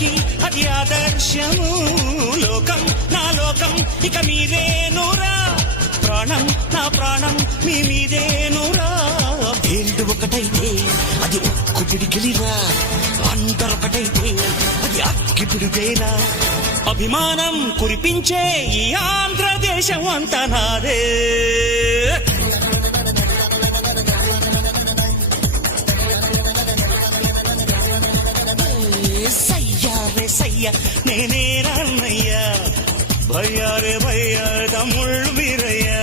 అందరికీ అది ఆదర్శము. లోకం నా లోకం ఇక మీరేనురా, ప్రాణం నా ప్రాణం మీ మీదేనురా. వేళ్ళు ఒకటైతే అది ఉక్కు పిడికిలిరా, అందరొకటైతే అది అక్కి పిడిగేలా. అభిమానం కురిపించే ఈ ఆంధ్రదేశం అంతా నాదే. సయ్యారే సయ్య నేనే రన్నయ్యా, భయ్యారే భయ్యా తమ్ముళ్ళు వీరయ్యా.